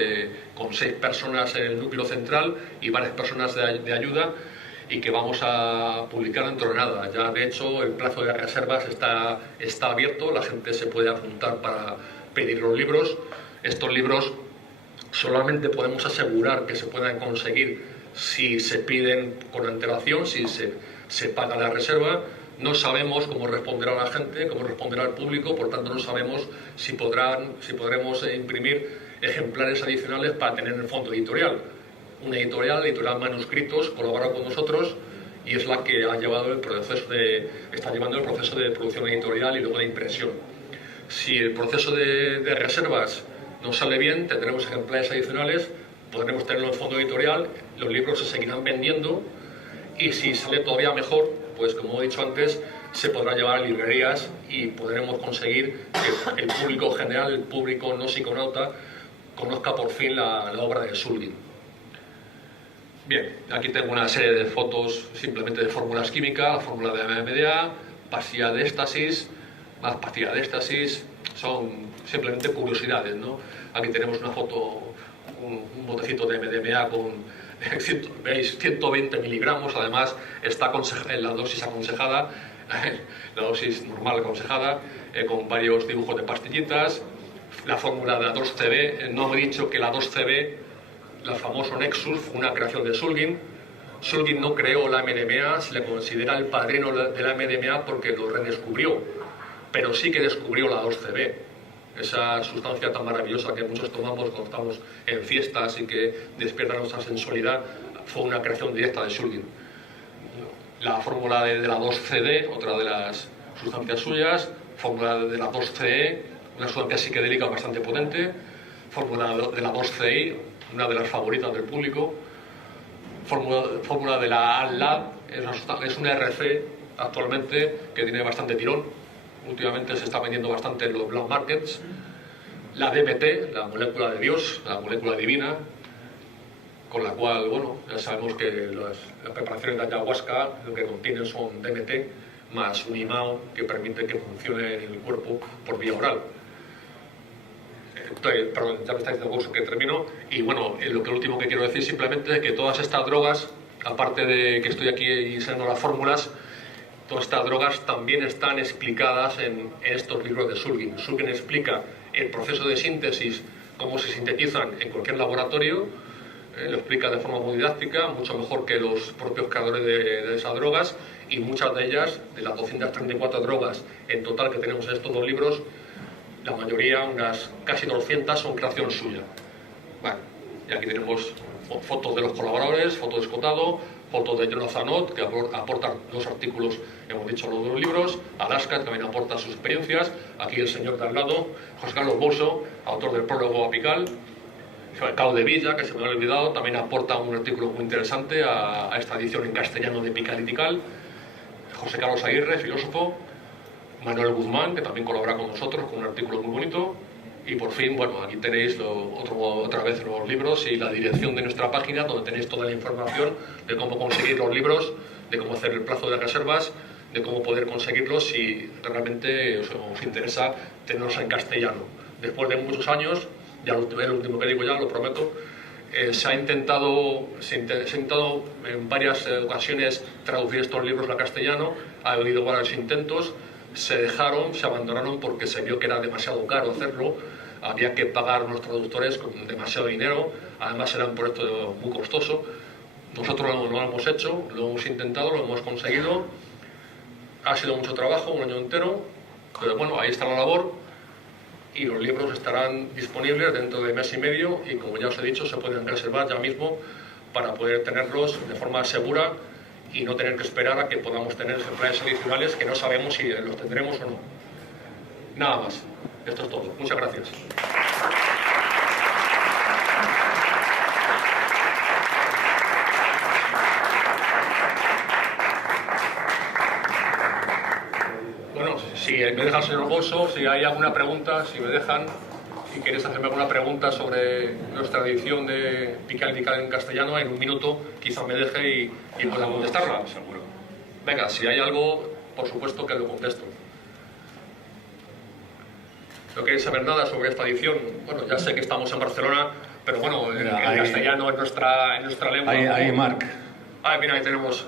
con 6 personas en el núcleo central y varias personas de ayuda, y que vamos a publicar dentro de nada. Ya, de hecho, el plazo de reservas está abierto, la gente se puede apuntar para pedir los libros. Estos libros solamente podemos asegurar que se puedan conseguir si se piden con antelación, si se paga la reserva. No sabemos cómo responderá la gente, cómo responderá el público, por tanto no sabemos si podremos imprimir ejemplares adicionales para tener en el fondo editorial. Una editorial Manuscritos, colabora con nosotros y es la que está llevando el proceso de producción editorial y luego de impresión. Si el proceso de reservas no sale bien, tendremos ejemplares adicionales, podremos tenerlo en fondo editorial, los libros se seguirán vendiendo y si sale todavía mejor, pues como he dicho antes, se podrá llevar a librerías y podremos conseguir que el público general, el público no psiconauta, conozca por fin la obra de Sulgin. Bien, aquí tengo una serie de fotos simplemente de fórmulas químicas, la fórmula de MDMA, pastilla de éxtasis, más pastilla de éxtasis, son simplemente curiosidades, ¿no? Aquí tenemos una foto, un botecito de MDMA con, veis, 120 miligramos, además está en la dosis aconsejada, la dosis normal aconsejada, con varios dibujos de pastillitas, la fórmula de la 2CB, no he dicho que la 2CB, el famoso Nexus, fue una creación de Sulgin. Sulgin no creó la MDMA, se le considera el padrino de la MDMA porque lo redescubrió, pero sí que descubrió la 2CB, esa sustancia tan maravillosa que muchos tomamos cuando estamos en fiestas y que despierta nuestra sensualidad, fue una creación directa de Sulgin. La fórmula de la 2CD, otra de las sustancias suyas, fórmula de la 2CE, una sustancia psicodélica bastante potente, fórmula de la 2CI, una de las favoritas del público, fórmula de la ALLAB, es una RC actualmente que tiene bastante tirón, últimamente se está vendiendo bastante en los black markets, la DMT, la molécula de Dios, la molécula divina, con la cual, bueno, ya sabemos que las preparaciones de ayahuasca lo que contienen son DMT más un imán que permite que funcione en el cuerpo por vía oral. Perdón, ya me está diciendo que termino. Y bueno, lo último que quiero decir simplemente es que todas estas drogas, aparte de que estoy aquí enseñando las fórmulas, todas estas drogas también están explicadas en estos libros de Sulgin. Sulgin explica el proceso de síntesis, cómo se sintetizan en cualquier laboratorio, lo explica de forma muy didáctica, mucho mejor que los propios creadores de esas drogas, y muchas de ellas, de las 234 drogas en total que tenemos en estos dos libros, la mayoría, unas casi 200, son creación suya. Bueno, y aquí tenemos fotos de los colaboradores, fotos de Escotado, fotos de Jonathan Ott, que aportan 2 artículos, hemos dicho, los 2 libros, Alaska, que también aporta sus experiencias, aquí el señor de al lado, José Carlos Bolso, autor del prólogo apical, Cao de Villa, que se me había olvidado, también aporta un artículo muy interesante a esta edición en castellano de Pical y Tical, José Carlos Aguirre, filósofo, Manuel Guzmán, que también colabora con nosotros con un artículo muy bonito, y por fin, bueno, aquí tenéis otra vez los libros y la dirección de nuestra página, donde tenéis toda la información de cómo conseguir los libros, de cómo hacer el plazo de reservas, de cómo poder conseguirlos si realmente os interesa tenerlos en castellano. Después de muchos años, ya el último que digo ya, lo prometo, se ha intentado en varias ocasiones traducir estos libros al castellano, ha habido varios intentos, se abandonaron porque se vio que era demasiado caro hacerlo, había que pagar a los traductores con demasiado dinero, además era un proyecto muy costoso. Nosotros lo hemos hecho, lo hemos intentado, lo hemos conseguido, ha sido mucho trabajo, un año entero, pero bueno, ahí está la labor y los libros estarán disponibles dentro de mes y medio y, como ya os he dicho, se pueden reservar ya mismo para poder tenerlos de forma segura y no tener que esperar a que podamos tener ejemplares adicionales que no sabemos si los tendremos o no. Nada más. Esto es todo. Muchas gracias. Bueno, si me deja el señor Bosso, si hay alguna pregunta, si me dejan, si quieres hacerme alguna pregunta sobre nuestra edición de Pical y Pical en castellano, en un minuto quizá me deje y pueda contestarla. Seguro. Venga, si hay algo, por supuesto que lo contesto. ¿No queréis saber nada sobre esta edición? Bueno, ya sé que estamos en Barcelona, pero bueno, Mira, el castellano es nuestra lengua. Ahí, Marc. Ah, mira, ahí tenemos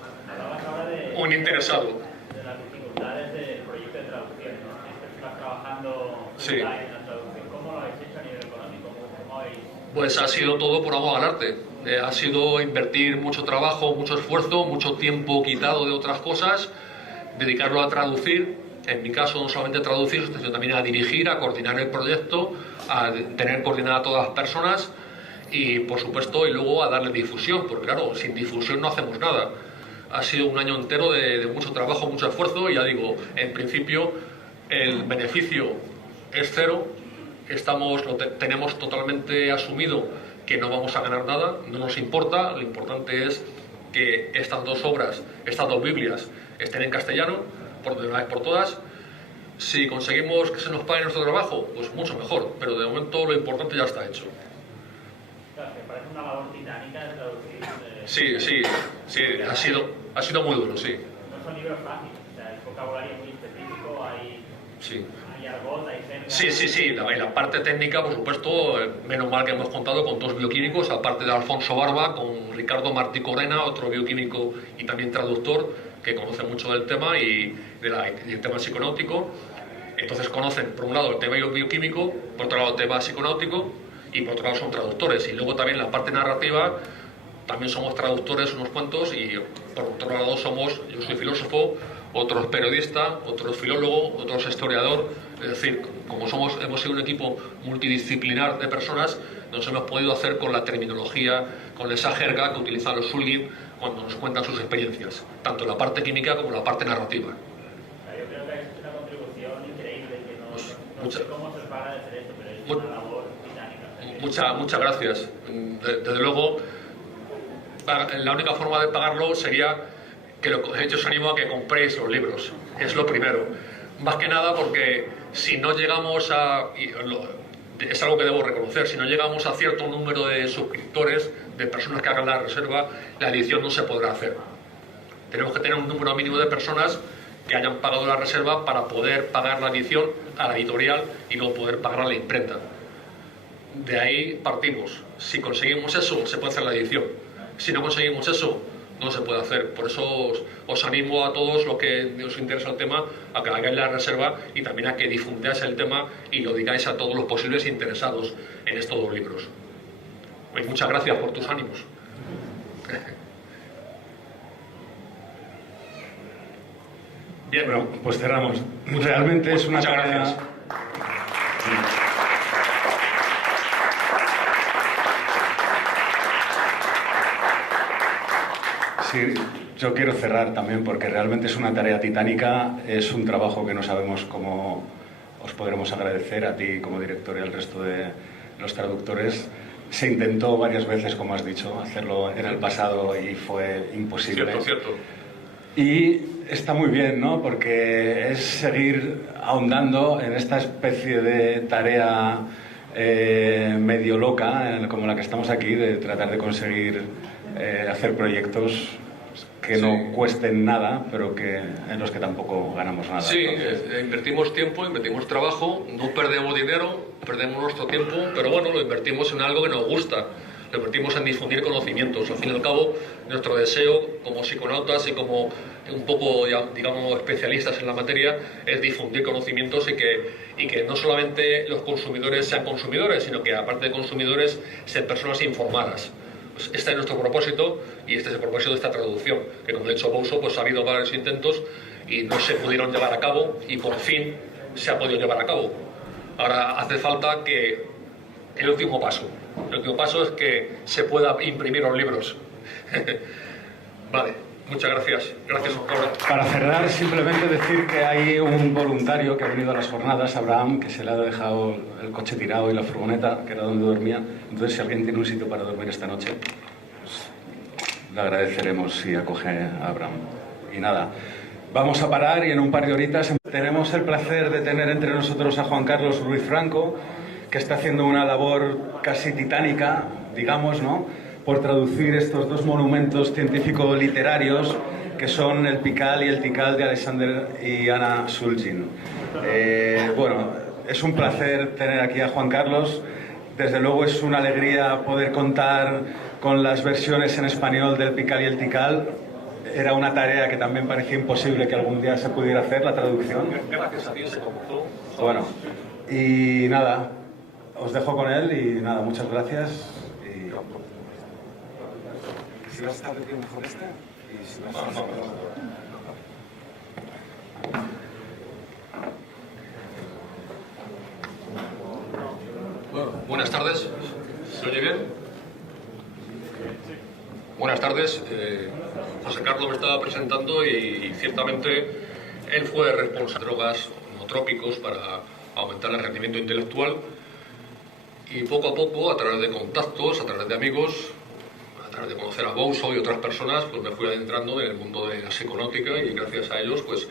un interesado. De las dificultades del proyecto de traducción, ¿no? Estás trabajando Sí. en la traducción. ¿Cómo lo habéis hecho a nivel económico? ¿Cómo habéis...? Pues ha sido todo por amor al arte. Ha sido invertir mucho trabajo, mucho esfuerzo, mucho tiempo quitado de otras cosas, dedicarlo a traducir. En mi caso, no solamente a traducir, sino también a dirigir, a coordinar el proyecto, a tener coordinada a todas las personas y, por supuesto, y luego a darle difusión, porque claro, sin difusión no hacemos nada. Ha sido un año entero de mucho trabajo, mucho esfuerzo y ya digo, en principio el beneficio es cero, tenemos totalmente asumido que no vamos a ganar nada, no nos importa, lo importante es que estas dos obras, estas dos Biblias, estén en castellano, por de una vez por todas. Si conseguimos que se nos pague nuestro trabajo, pues mucho mejor, pero de momento lo importante ya está hecho. Claro, que parece una labor titánica de traducir. Sí, ha sido muy duro, sí. No son libros fáciles, o sea, el vocabulario es muy específico, Sí. hay argot, hay jerga. Sí, la parte técnica, por supuesto, menos mal que hemos contado con dos bioquímicos, aparte de Alfonso Barba, con Ricardo Martí Corena, otro bioquímico y también traductor, que conoce mucho del tema y del tema psiconáutico. Entonces conocen, por un lado, el tema bioquímico, por otro lado, el tema psiconáutico, y por otro lado son traductores. Y luego también la parte narrativa, también somos traductores unos cuantos, y por otro lado yo soy filósofo, otro es periodista, otro es filólogo, otro es historiador. Es decir, como hemos sido un equipo multidisciplinar de personas, nos hemos podido hacer con la terminología, con esa jerga que utilizan los Sulgin cuando nos cuentan sus experiencias, tanto en la parte química como en la parte narrativa. Yo creo que es una contribución increíble, que no Mucha- sé cómo se paga de hacer esto, pero es una labor titánica. Muchas gracias. Desde luego, la única forma de pagarlo sería que yo os animo a que compréis los libros. Es lo primero. Más que nada porque si no llegamos es algo que debo reconocer, si no llegamos a cierto número de suscriptores, de personas que hagan la reserva, la edición no se podrá hacer. Tenemos que tener un número mínimo de personas que hayan pagado la reserva para poder pagar la edición a la editorial y luego poder pagar a la imprenta. De ahí partimos. Si conseguimos eso, se puede hacer la edición. Si no conseguimos eso, no se puede hacer. Por eso os animo a todos los que os interesa el tema a que hagáis la reserva y también a que difundáis el tema y lo digáis a todos los posibles interesados en estos dos libros. Pues muchas gracias por tus ánimos. Bien, Bueno, pues cerramos. Realmente es una muchas tarea... gracias. Sí, yo quiero cerrar también porque realmente es una tarea titánica, es un trabajo que no sabemos cómo os podremos agradecer a ti como director y al resto de los traductores. Se intentó varias veces, como has dicho, hacerlo en el pasado y fue imposible. Cierto. Y está muy bien, ¿no? Porque es seguir ahondando en esta especie de tarea medio loca, como la que estamos aquí, de tratar de conseguir hacer proyectos que no cuesten nada, pero en los que tampoco ganamos nada. Sí, Entonces, invertimos tiempo, invertimos trabajo, no perdemos dinero, perdemos nuestro tiempo, pero bueno, lo invertimos en algo que nos gusta, lo invertimos en difundir conocimientos. Al fin y al cabo, nuestro deseo como psiconautas y como un poco, digamos, especialistas en la materia, es difundir conocimientos y que no solamente los consumidores sean consumidores, sino que aparte de consumidores, sean personas informadas. Pues este es nuestro propósito y este es el propósito de esta traducción, que como ha dicho Bosso, pues ha habido varios intentos y no se pudieron llevar a cabo y por fin se ha podido llevar a cabo. Ahora hace falta que el último paso es que se pueda imprimir los libros. Vale, Muchas gracias. Gracias por... Para cerrar, simplemente decir que hay un voluntario que ha venido a las jornadas, Abraham, que se le ha dejado el coche tirado y la furgoneta, que era donde dormía. Entonces, si alguien tiene un sitio para dormir esta noche, pues le agradeceremos si acoge a Abraham. Y nada, vamos a parar y en un par de horitas tenemos el placer de tener entre nosotros a Juan Carlos Ruiz Franco, que está haciendo una labor casi titánica, digamos, ¿no?, por traducir estos dos monumentos científico-literarios que son el Pikal y el Tikal de Alexander y Anna Shulgin. Bueno, es un placer tener aquí a Juan Carlos. Desde luego es una alegría poder contar con las versiones en español del Pikal y el Tikal. Era una tarea que también parecía imposible que algún día se pudiera hacer, la traducción. Gracias a ti se comenzó. Bueno, y nada, os dejo con él y nada, muchas gracias. Si vas a estar metido mejor este, y si vas a estar Bueno, buenas tardes. ¿Se oye bien? Buenas tardes. José Carlos me estaba presentando y ciertamente él fue responsable de drogas homotrópicos para aumentar el rendimiento intelectual y poco a poco, a través de contactos, a través de amigos, a través de conocer a Bouso y otras personas, pues me fui adentrando en el mundo de la psiconáutica y gracias a ellos pues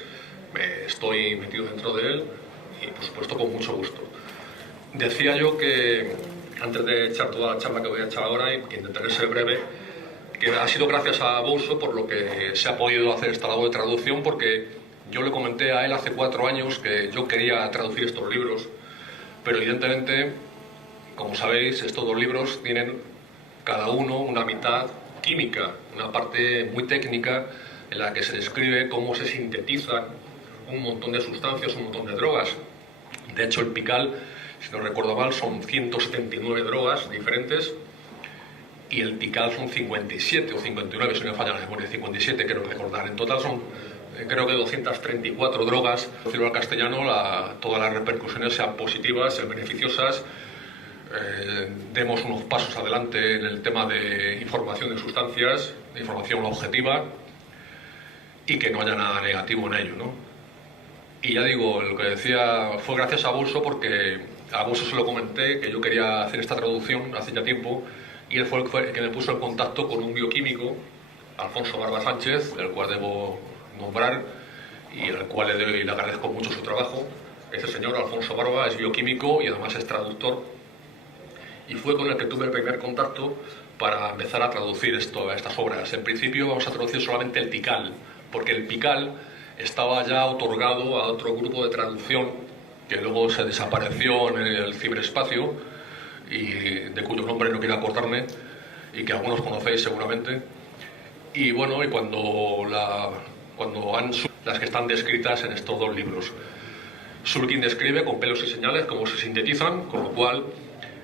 me estoy metido dentro de él y por supuesto con mucho gusto. Decía yo que, antes de echar toda la charla que voy a echar ahora, y que intentaré ser breve, que ha sido gracias a Bouso por lo que se ha podido hacer esta labor de traducción, porque yo le comenté a él hace 4 años que yo quería traducir estos libros, pero evidentemente, como sabéis, estos 2 libros tienen cada uno una mitad química, una parte muy técnica en la que se describe cómo se sintetizan un montón de sustancias, un montón de drogas. De hecho, el Pikal, si no recuerdo mal, son 179 drogas diferentes y el Tikal son 57 o 59, si no me falla la memoria, 57 quiero recordar. En total son, creo que 234 drogas. Decirlo al castellano, todas las repercusiones sean positivas, sean beneficiosas. Demos unos pasos adelante en el tema de información de sustancias, de información objetiva y que no haya nada negativo en ello, ¿no? Y ya digo, lo que decía fue gracias a Bouso, porque a Bouso se lo comenté que yo quería hacer esta traducción hace ya tiempo y él fue el que me puso en contacto con un bioquímico, Alfonso Barba Sánchez, del cual debo nombrar y al cual le agradezco mucho su trabajo. Este señor, Alfonso Barba, es bioquímico y además es traductor. Y fue con el que tuve el primer contacto para empezar a traducir estas obras. En principio vamos a traducir solamente el Tikal, porque el Pikal estaba ya otorgado a otro grupo de traducción que luego se desapareció en el ciberespacio y de cuyo nombre no quiero acordarme y que algunos conocéis seguramente. Y bueno, y cuando han las que están descritas en estos 2 libros. Shulgin describe con pelos y señales cómo se sintetizan, con lo cual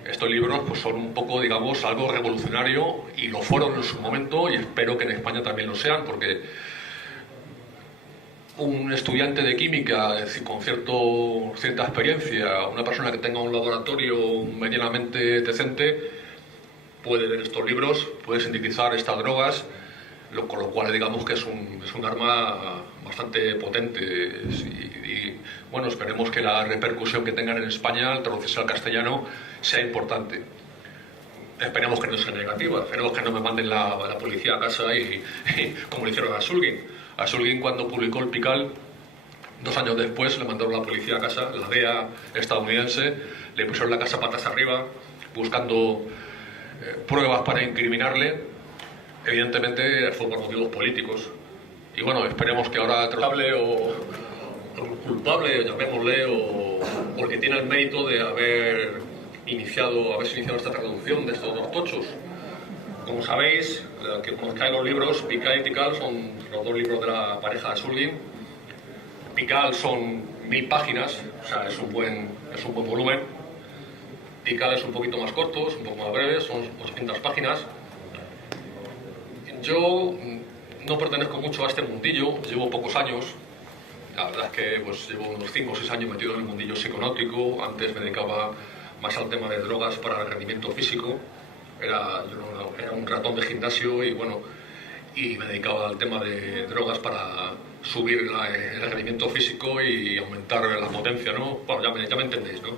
estos libros pues son un poco, digamos, algo revolucionario y lo fueron en su momento y espero que en España también lo sean, porque un estudiante de química con cierta experiencia, una persona que tenga un laboratorio medianamente decente, puede ver estos libros, puede sintetizar estas drogas, con lo cual digamos que es un arma bastante potente y bueno, esperemos que la repercusión que tengan en España al traducirse al castellano sea importante. Esperemos que no sea negativa, esperemos que no me manden la policía a casa y como le hicieron a Shulgin. A Shulgin, cuando publicó el Pikal, 2 años después le mandaron la policía a casa, la DEA estadounidense, le pusieron la casa patas arriba buscando pruebas para incriminarle. Evidentemente fue por motivos políticos y bueno, esperemos que ahora culpable, llamémosle, o porque tiene el mérito de haberse iniciado esta traducción de estos 2 tochos. Como sabéis, que conozcáis los libros, Pikal y Tikal son los 2 libros de la pareja de Shulgin. Pikal son 1000 páginas, o sea, es un buen volumen. Tikal es un poquito más corto, es un poco más breve, son 800 páginas. Yo no pertenezco mucho a este mundillo, llevo pocos años. La verdad es que pues, llevo unos 5 o 6 años metido en el mundillo psiconáutico. Antes me dedicaba más al tema de drogas para el rendimiento físico. Era un ratón de gimnasio y bueno, y me dedicaba al tema de drogas para subir el rendimiento físico y aumentar la potencia, ¿no? Bueno, ya me entendéis, ¿no?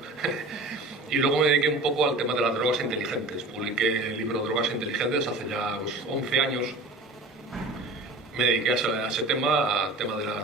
Y luego me dediqué un poco al tema de las drogas inteligentes. Publiqué el libro Drogas Inteligentes hace ya 11 años. Me dediqué a ese tema, al tema de las